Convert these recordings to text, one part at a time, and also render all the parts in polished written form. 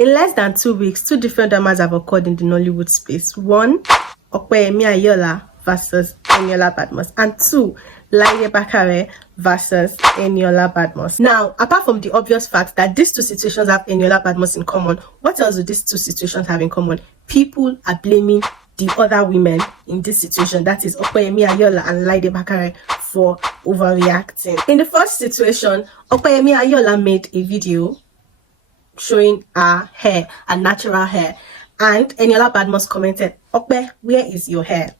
In less than 2 weeks, 2 different dramas have occurred in the Nollywood space. 1, OPEYEMI AYEOLA versus ENIOLA BADMUS, and 2, LAIDE BAKARE versus ENIOLA BADMUS. Now, apart from the obvious fact that these 2 situations have ENIOLA BADMUS in common, what else do these 2 situations have in common? People are blaming the other women in this situation, that is OPEYEMI AYEOLA and LAIDE BAKARE, for overreacting. In the first situation, OPEYEMI AYEOLA made a video showing her hair, her natural hair, and ENIOLA BADMUS commented, "Ope, where is your hair?"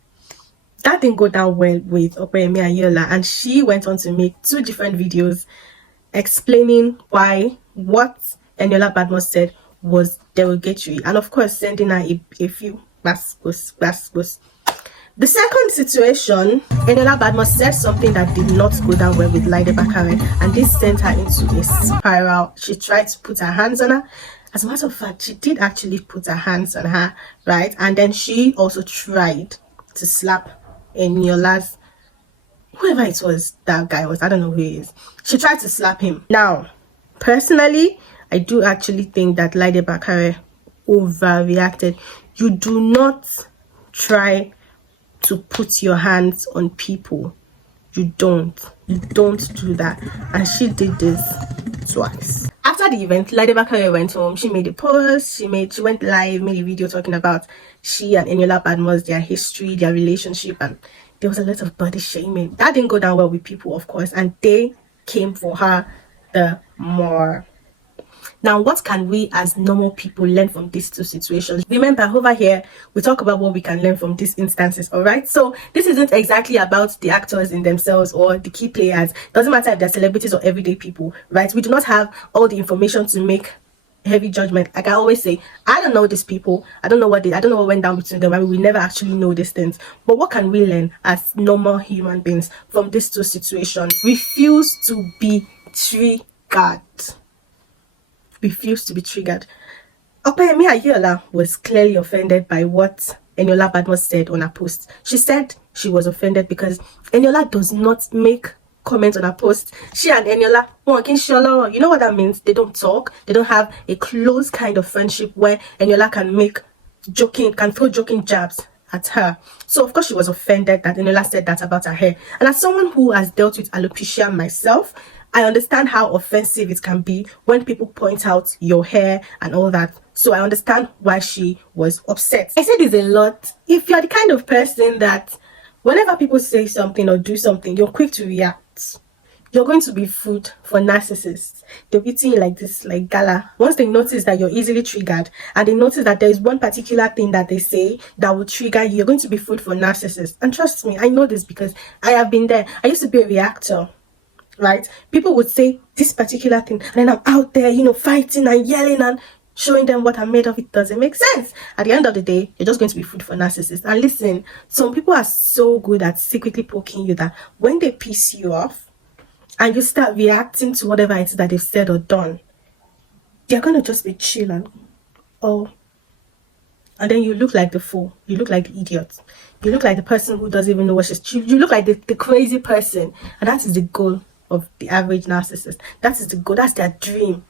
That didn't go down well with OPEYEMI AYEOLA, and she went on to make 2 different videos explaining why what ENIOLA BADMUS said was derogatory, and of course sending her a few basbos. The second situation, ENIOLA BADMUS said something that did not go down well with LAIDE BAKARE, and this sent her into a spiral. She tried to put her hands on her. As a matter of fact, she did actually put her hands on her, right? And then she also tried to slap ENIOLA's, whoever it was, that guy was, I don't know who he is. She tried to slap him. Now, personally, I do actually think that LAIDE BAKARE overreacted. You do not try to put your hands on people. You don't do that, and she did this twice. After the event, LAIDE BAKARE went home. She made a post, she went live, made a video talking about she and ENIOLA BADMUS, their history, their relationship, and there was a lot of body shaming. That didn't go down well with people, of course, and they came for her the more. Now, what can we as normal people learn from these 2 situations? Remember, over here, we talk about what we can learn from these instances, all right? So this isn't exactly about the actors in themselves or the key players. Doesn't matter if they're celebrities or everyday people, right? We do not have all the information to make heavy judgment. Like I always say, I don't know these people. I don't know what went down between them. I mean, we never actually know these things. But what can we learn as normal human beings from these 2 situations? Refuse to be triggered. Refused to be triggered. OPEYEMI AYEOLA was clearly offended by what ENIOLA BADMUS said on her post. She said she was offended because ENIOLA does not make comments on her post. She and ENIOLA, you know what that means? They don't talk. They don't have a close kind of friendship where ENIOLA can throw joking jabs at her. So of course she was offended that ENIOLA said that about her hair. And as someone who has dealt with alopecia myself, I understand how offensive it can be when people point out your hair and all that. So I understand why she was upset. I say this a lot. If you're the kind of person that whenever people say something or do something, you're quick to react, you're going to be food for narcissists. They'll be treating you like this, like gala. Once they notice that you're easily triggered and they notice that there is one particular thing that they say that will trigger you, you're going to be food for narcissists. And trust me, I know this because I have been there. I used to be a reactor. Right? People would say this particular thing, and then I'm out there, fighting and yelling and showing them what I'm made of. It doesn't make sense. At the end of the day, you're just going to be food for narcissists. And listen, some people are so good at secretly poking you that when they piss you off and you start reacting to whatever it is that they've said or done, they're going to just be chill and and then you look like the fool. You look like the idiot. You look like the person who doesn't even know what she's. You look like the crazy person, and that is the goal of the average narcissist. That is the goal. That's their dream.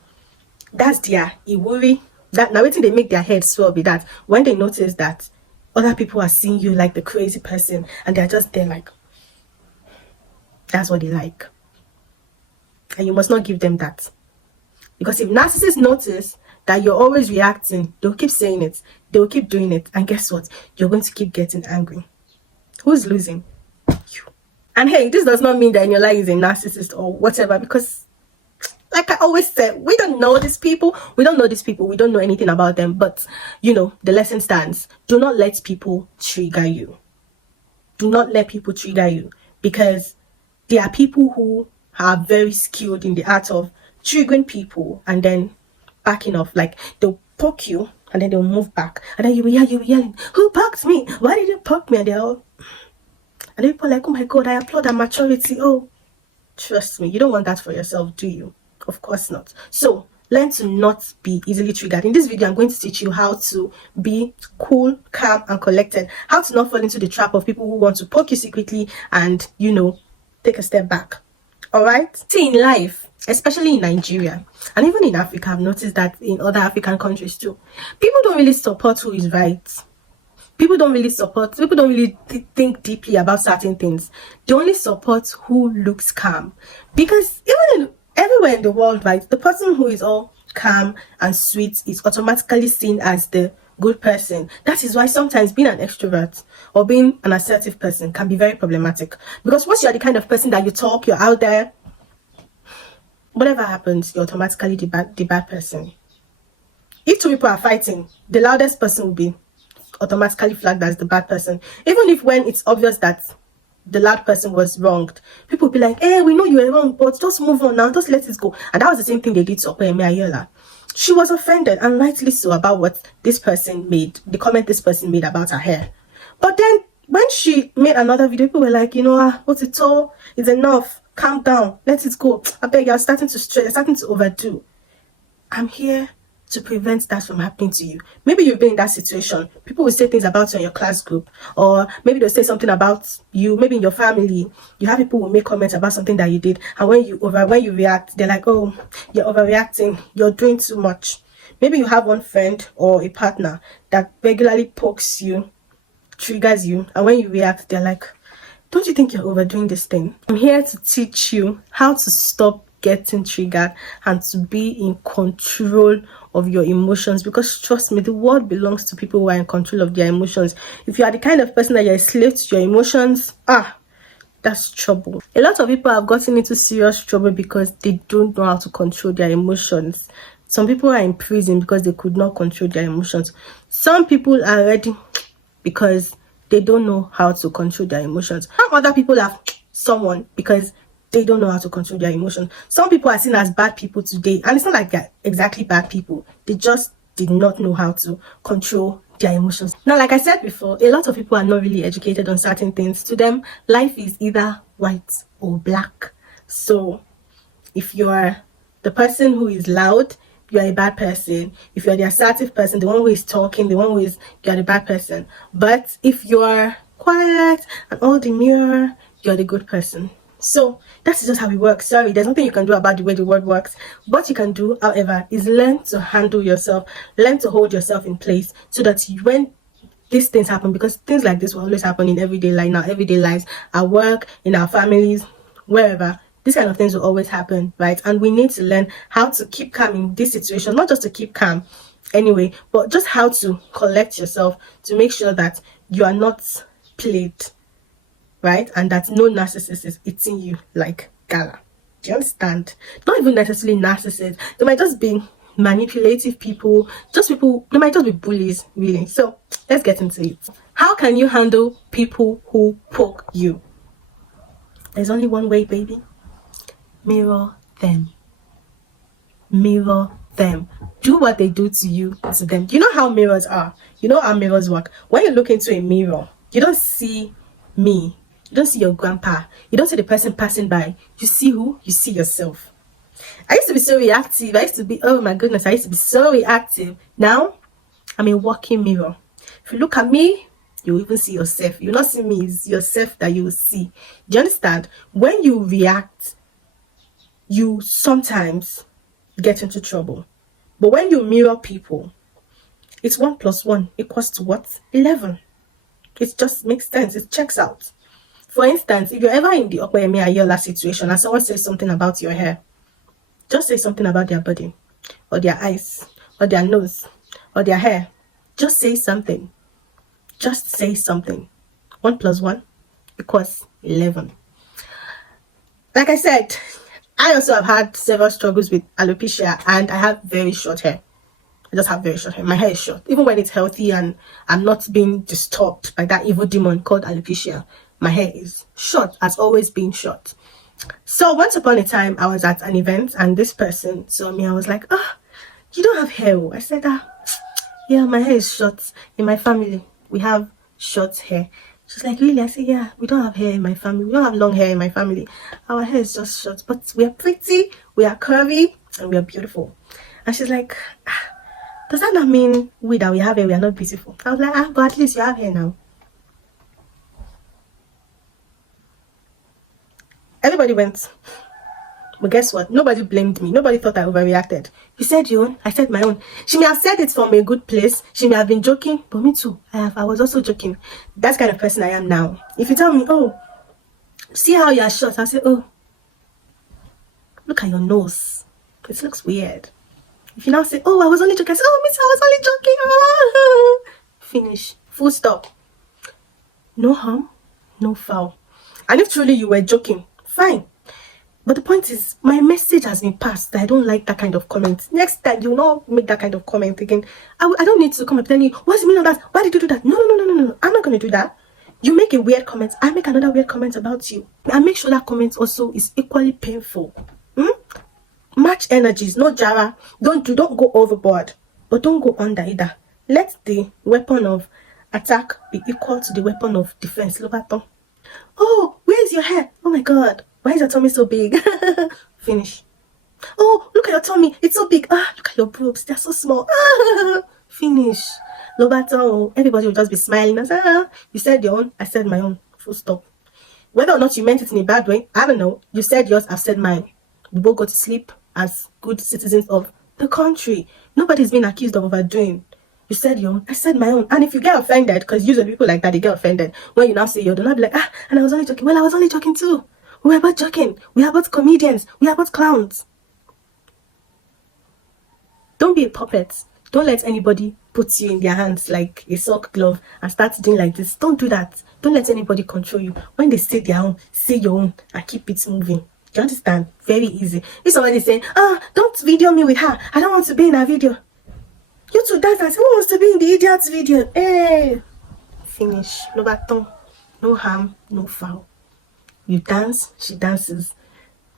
That's their worry. That now waiting they make their head swell with that when they notice that other people are seeing you like the crazy person and they're just there like that's what they like. And you must not give them that. Because if narcissists notice that you're always reacting, they'll keep saying it, they'll keep doing it, and guess what? You're going to keep getting angry. Who's losing? You. And hey, this does not mean that ENIOLA is a narcissist or whatever, because like I always said, we don't know these people. We don't know anything about them. But, the lesson stands. Do not let people trigger you. Do not let people trigger you. Because there are people who are very skilled in the art of triggering people and then backing off. Like, they'll poke you and then they'll move back. And then you'll be yelling, who poked me? Why did you poke me? And they're all... And people are like, oh my God, I applaud that maturity. Oh, trust me, you don't want that for yourself, do you? Of course not. So learn to not be easily triggered. In this video, I'm going to teach you how to be cool, calm, and collected. How to not fall into the trap of people who want to poke you secretly and, take a step back. All right? See, in life, especially in Nigeria and even in Africa. I've noticed that in other African countries too. People don't really support who is right. People don't really think deeply about certain things. They only support who looks calm. Because everywhere in the world, right, the person who is all calm and sweet is automatically seen as the good person. That is why sometimes being an extrovert or being an assertive person can be very problematic. Because once you're the kind of person that you talk, you're out there, whatever happens, you're automatically the bad person. If two people are fighting, the loudest person will be automatically flagged as the bad person. Even if when it's obvious that the loud person was wronged, people will be like, hey, we know you were wrong, but just move on now, just let it go. And that was the same thing they did to OPEYEMI AYEOLA. She was offended, and rightly so, about what this person made, the comment this person made about her hair. But then when she made another video, people were like, what's it all? It's enough. Calm down. Let it go. I beg, you're starting to stress. You're starting to overdo. I'm here to prevent that from happening to you. Maybe you've been in that situation. People will say things about you in your class group, or maybe they'll say something about you. Maybe in your family, you have people who make comments about something that you did, and when you react, they're like, oh, you're overreacting, you're doing too much. Maybe you have one friend or a partner that regularly pokes you, triggers you, and when you react, they're like, don't you think you're overdoing this thing? I'm here to teach you how to stop getting triggered and to be in control of your emotions, because trust me, the world belongs to people who are in control of their emotions. If you are the kind of person that you're a slave to your emotions, that's trouble. A lot of people have gotten into serious trouble because they don't know how to control their emotions. Some people are in prison because they could not control their emotions. Some people are ready because they don't know how to control their emotions. Some other people have someone because they don't know how to control their emotions. Some people are seen as bad people today, and it's not like they're exactly bad people. They just did not know how to control their emotions. Now, like I said before, a lot of people are not really educated on certain things. To them, life is either white or black. So if you're the person who is loud, you're a bad person. If you're the assertive person, the one who is talking, you're the bad person. But if you're quiet and all the mirror, you're the good person. So that's just how it works. Sorry, there's nothing you can do about the way the world works. What you can do, however, is learn to handle yourself, learn to hold yourself in place, so that when these things happen, because things like this will always happen in everyday life, in our everyday lives, at work, in our families, wherever, these kind of things will always happen, right? And we need to learn how to keep calm in this situation, not just to keep calm anyway, but just how to collect yourself to make sure that you are not played, right? And that no narcissist is eating you like gala. Do you understand? Not even necessarily narcissists. They might just be manipulative people, they might just be bullies, really. So let's get into it. How can you handle people who poke you? There's only one way, baby. Mirror them. Mirror them. Do what they do to you to them. You know how mirrors are. You know how mirrors work. When you look into a mirror, you don't see me. You don't see your grandpa. You don't see the person passing by. You see who? You see yourself. I used to be so reactive. Oh my goodness, I used to be so reactive. Now, I'm a walking mirror. If you look at me, you will even see yourself. You will not see me, it's yourself that you will see. Do you understand? When you react, you sometimes get into trouble. But when you mirror people, it's 1 + 1 equals to what? 11. It just makes sense. It checks out. For instance, if you're ever in the OPEYEMI AYEOLA situation and someone says something about your hair, just say something about their body, or their eyes, or their nose, or their hair. Just say something. Just say something. 1 + 1 equals 11. Like I said, I also have had several struggles with alopecia, and I have very short hair. I just have very short hair. My hair is short. Even when it's healthy and I'm not being disturbed by that evil demon called alopecia, my hair is short, has always been short. So once upon a time, I was at an event and this person saw me. I was like, you don't have hair. I said, yeah, my hair is short. In my family, we have short hair. She's like, really? I said, yeah, we don't have hair in my family. We don't have long hair in my family. Our hair is just short, but we are pretty, we are curvy, and we are beautiful. And she's like, does that not mean that we have hair, we are not beautiful? I was like, but at least you have hair now. Everybody went. But guess what? Nobody blamed me. Nobody thought I overreacted. You said your own, I said my own. She may have said it from a good place. She may have been joking, but me too. I was also joking. That's the kind of person I am now. If you tell me, oh, see how you are short, I'll say, oh, look at your nose. It looks weird. If you now say, oh, I was only joking, I say, oh, miss, I was only joking. Finish. Full stop. No harm, no foul. And if truly you were joking, fine. But the point is, my message has been passed. I don't like that kind of comment. Next time, you will not make that kind of comment again. I don't need to come and tell you, what's the meaning of that? Why did you do that? No. I'm not going to do that. You make a weird comment, I make another weird comment about you. And make sure that comment also is equally painful. Match energies, no jara. Don't go overboard, but don't go under either. Let the weapon of attack be equal to the weapon of defense. Lobaton. Oh, where's your hair? Oh my god, why is your tummy so big? Finish. Oh, look at your tummy, it's so big. Look at your boobs, they're so small. Finish. Lobaton. Everybody will just be smiling and say, you said your own, I said my own. Full stop. Whether or not you meant it in a bad way, I don't know. You said yours, I've said mine. We both go to sleep as good citizens of the country. Nobody's been accused of overdoing. You said your own, I said my own. And if you get offended, because usually people like that, they get offended when you now say your own, not be like, and I was only joking. Well, I was only joking too. We are both joking. We are both comedians. We are both clowns. Don't be a puppet. Don't let anybody put you in their hands like a sock glove and start doing like this. Don't do that. Don't let anybody control you. When they say their own, say your own and keep it moving. Do you understand? Very easy. If somebody is saying, don't video me with her, I don't want to be in her video. You two dance. Who wants to be in the idiot's video? Hey, finish. No baton, no harm, no foul. You dance, she dances.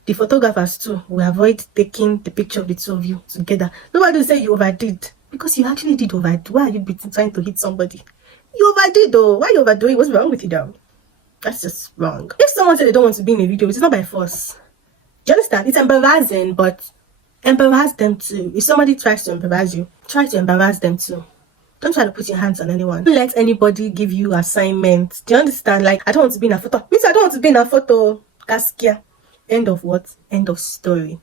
The photographers too will avoid taking the picture of the two of you together. Nobody will say you overdid, because you actually did overdo. Why are you trying to hit somebody? You overdid though. Why are you overdoing? What's wrong with you though? That's just wrong. If someone said they don't want to be in a video, it's not by force. Do you understand? It's embarrassing, but embarrass them too. If somebody tries to embarrass you, try to embarrass them too. Don't try to put your hands on anyone. Don't let anybody give you assignments. Do you understand? Like, I don't want to be in a photo. Means I don't want to be in a photo. Gaskia. End of what? End of story.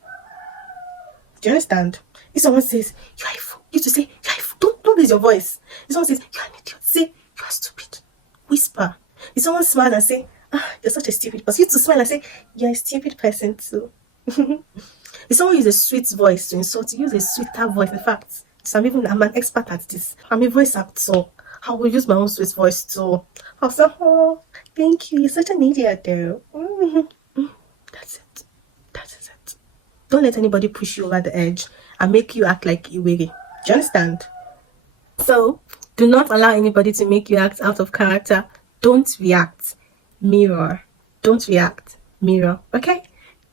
Do you understand? If someone says, you are a fool, you have to say, you are a fool. Don't raise your voice. If someone says, you are an idiot, say, you are stupid. Whisper. If someone smiles and say, you're such a stupid person, you have to smile and say, you're a stupid person too. If someone uses a sweet voice to insult you, use a sweeter voice. In fact, I'm an expert at this. I'm a voice actor. I will use my own sweet voice too. I'll say, oh, thank you. You're such an idiot though. That's it. That is it. Don't let anybody push you over the edge and make you act like Iwere. Do you understand? So, do not allow anybody to make you act out of character. Don't react. Mirror. Don't react. Mirror. Okay?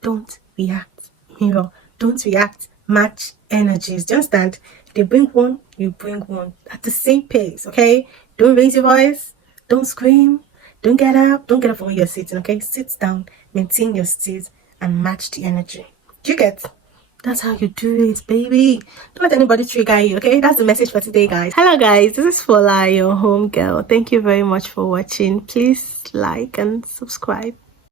Don't react. Mirror. Don't react. Match energies. Do you understand? They bring one, you bring one. At the same pace, okay? Don't raise your voice. Don't scream. Don't get up. Don't get up from where you're sitting, okay? Sit down. Maintain your state and match the energy. Do you get? That's how you do it, baby. Don't let anybody trigger you, okay? That's the message for today, guys. Hello, guys. This is Fola, your home girl. Thank you very much for watching. Please like and subscribe.